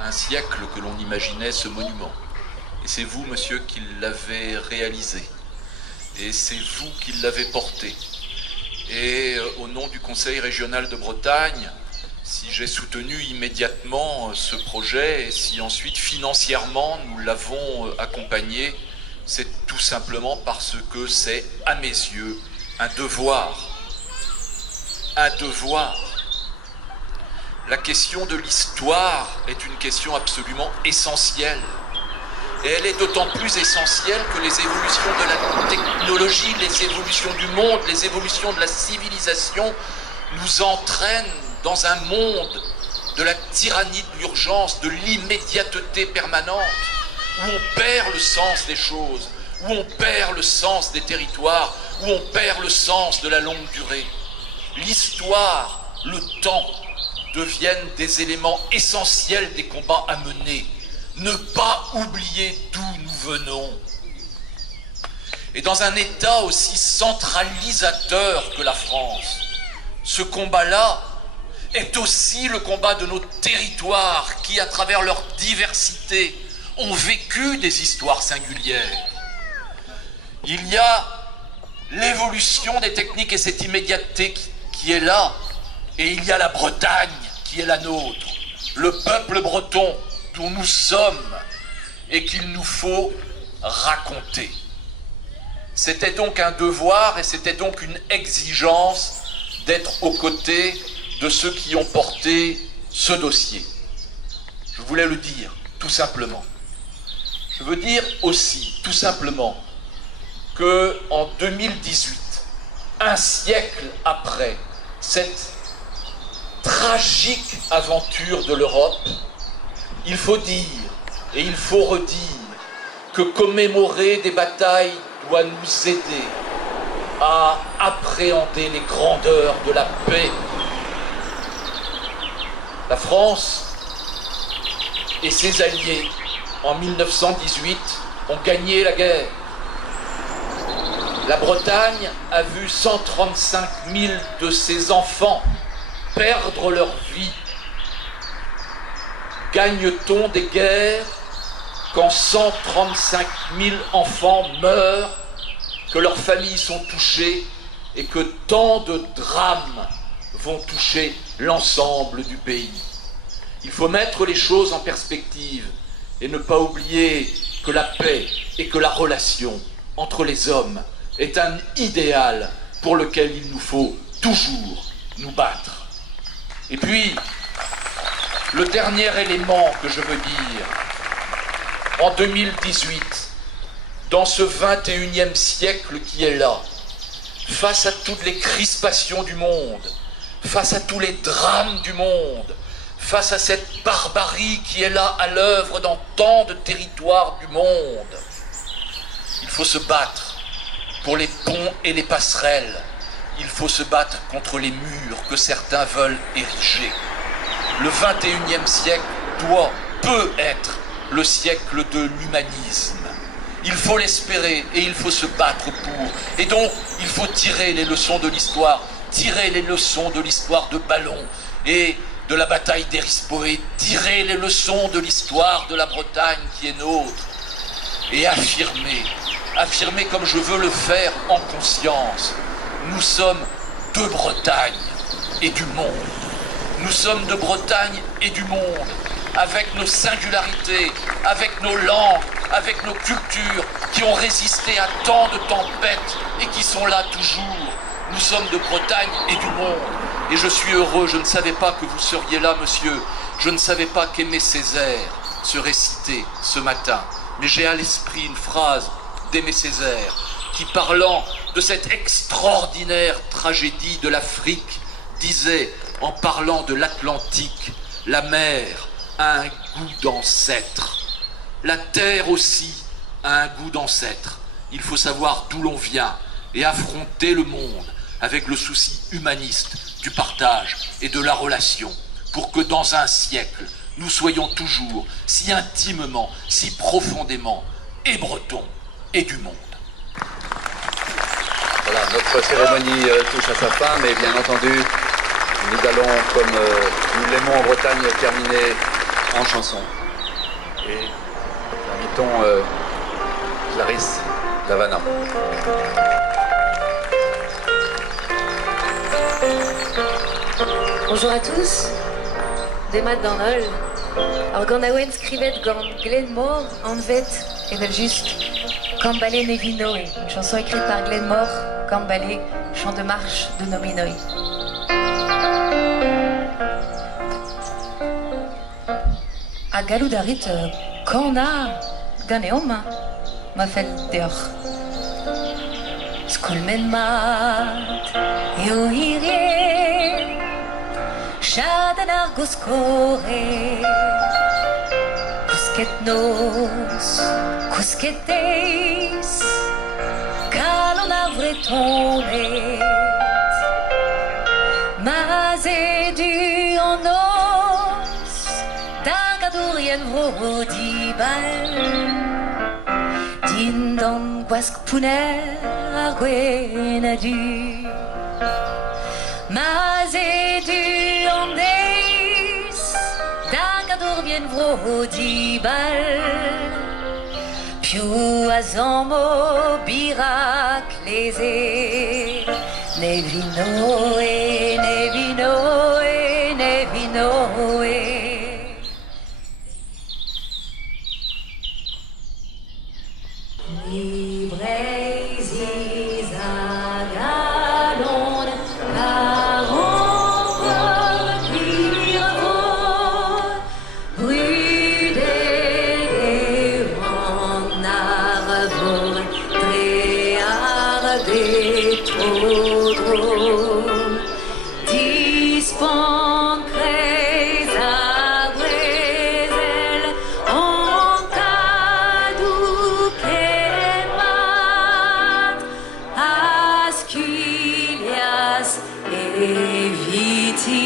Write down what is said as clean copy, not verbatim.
un siècle que l'on imaginait ce monument. Et c'est vous, monsieur, qui l'avez réalisé. Et c'est vous qui l'avez porté. Et au nom du Conseil régional de Bretagne, si j'ai soutenu immédiatement ce projet et si ensuite financièrement nous l'avons accompagné, c'est tout simplement parce que c'est, à mes yeux, un devoir. Un devoir. La question de l'histoire est une question absolument essentielle. Et elle est d'autant plus essentielle que les évolutions de la technologie, les évolutions du monde, les évolutions de la civilisation nous entraînent dans un monde de la tyrannie de l'urgence, de l'immédiateté permanente, où on perd le sens des choses, où on perd le sens des territoires, où on perd le sens de la longue durée. L'histoire, le temps, deviennent des éléments essentiels des combats à mener. Ne pas oublier d'où nous venons. Et dans un État aussi centralisateur que la France, ce combat-là est aussi le combat de nos territoires qui, à travers leur diversité, ont vécu des histoires singulières. Il y a l'évolution des techniques et cette immédiateté qui est là, et il y a la Bretagne qui est la nôtre, le peuple breton dont nous sommes et qu'il nous faut raconter. C'était donc un devoir et c'était donc une exigence d'être aux côtés de ceux qui ont porté ce dossier. Je voulais le dire, tout simplement. Je veux dire aussi, tout simplement, qu'en 2018, un siècle après cette tragique aventure de l'Europe, il faut dire et il faut redire que commémorer des batailles doit nous aider à appréhender les grandeurs de la paix. La France et ses alliés, en 1918, ont gagné la guerre. La Bretagne a vu 135 000 de ses enfants perdre leur vie. Gagne-t-on des guerres quand 135 000 enfants meurent, que leurs familles sont touchées et que tant de drames vont toucher l'ensemble du pays? Il faut mettre les choses en perspective et ne pas oublier que la paix et que la relation entre les hommes est un idéal pour lequel il nous faut toujours nous battre. Et puis, le dernier élément que je veux dire, en 2018, dans ce 21e siècle qui est là, face à toutes les crispations du monde, face à tous les drames du monde, face à cette barbarie qui est là à l'œuvre dans tant de territoires du monde, il faut se battre pour les ponts et les passerelles. Il faut se battre contre les murs que certains veulent ériger. Le 21e siècle peut être le siècle de l'humanisme. Il faut l'espérer et il faut se battre pour. Et donc, il faut tirer les leçons de l'histoire, tirer les leçons de l'histoire de Ballon et de la bataille d'Erispoé, tirer les leçons de l'histoire de la Bretagne qui est nôtre et affirmer comme je veux le faire en conscience. Nous sommes de Bretagne et du monde. Nous sommes de Bretagne et du monde, avec nos singularités, avec nos langues, avec nos cultures, qui ont résisté à tant de tempêtes et qui sont là toujours. Nous sommes de Bretagne et du monde. Et je suis heureux, je ne savais pas que vous seriez là, monsieur. Je ne savais pas qu'Aimé Césaire serait cité ce matin. Mais j'ai à l'esprit une phrase d'Aimé Césaire qui, parlant de cette extraordinaire tragédie de l'Afrique, disait, en parlant de l'Atlantique, la mer a un goût d'ancêtre. La terre aussi a un goût d'ancêtre. Il faut savoir d'où l'on vient et affronter le monde avec le souci humaniste du partage et de la relation pour que dans un siècle, nous soyons toujours si intimement, si profondément et bretons et du monde. Voilà, notre cérémonie touche à sa fin, mais bien entendu, nous allons, comme nous l'aimons en Bretagne, terminer en chanson. Et invitons Clarisse Lavana. Bonjour à tous, Demat dans l'ol. Alors gant aouen skrivet gant Glenmore Anvet evel just Cambalé Nevinoe, une chanson écrite par Glenmore, Cambalé, chant de marche de Nominoe. A galoudarit kana ganeom ma fel deoc'h. Skolmen mat eo hirie chaden ar goskore kousket nos, kousket eis kalon ar vretonet maz edu an os d'ar gadourien vro dibal din d'an gwask pouner ar gwenadu maz edu an eis d'ar gadourien vro dibal piou a zammo birak leze nevino e nevino e nevino e Libreisis agalon parol virvon brude en arvor drearde trodro dispon crez a brezel en Ascilias eviti